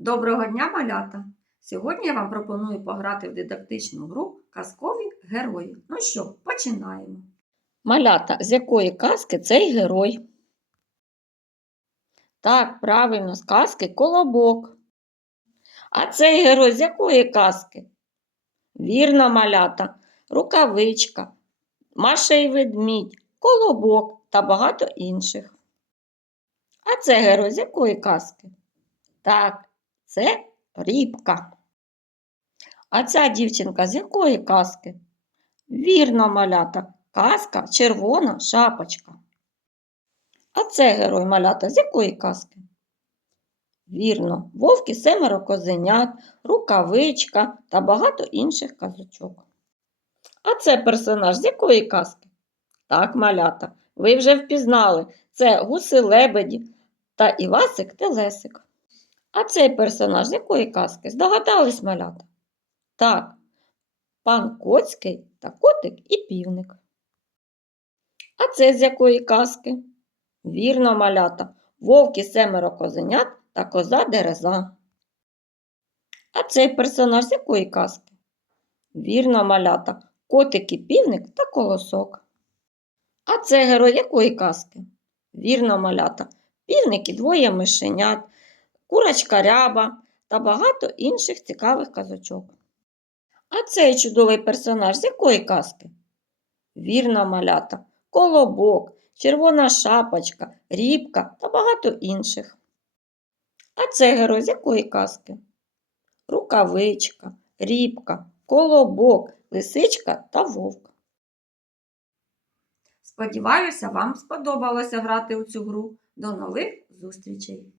Доброго дня, малята! Сьогодні я вам пропоную пограти в дидактичну гру Казкові герої. Ну що, починаємо. Малята, з якої казки цей герой? Так, правильно, з казки Колобок. А цей герой з якої казки? Вірно, малята, рукавичка, Маша і ведмідь, колобок та багато інших. А це герой з якої казки? Так, це рібка. А ця дівчинка з якої казки? Вірно, малята, казка червона шапочка. А це герой малята з якої казки? Вірно, вовки семеро козенят, рукавичка та багато інших казочок. А це персонаж з якої казки? Так, малята, ви вже впізнали. Це гуси лебеді та Івасик Телесик. А цей персонаж з якої казки? Здогадались малята? Так, пан Коцький та котик і півник. А це з якої казки? Вірно, малята, вовки семеро козенят та коза дереза. А цей персонаж з якої казки? Вірно, малята, котик і півник та колосок. А це герой якої казки? Вірно, малята, півник і двоє мишенят, курочка ряба та багато інших цікавих казочок. А цей чудовий персонаж з якої казки? Вірно, малята, колобок, червона шапочка, рібка та багато інших. А це герой з якої казки? Рукавичка, рібка, колобок, лисичка та вовк. Сподіваюся, вам сподобалося грати у цю гру. До нових зустрічей!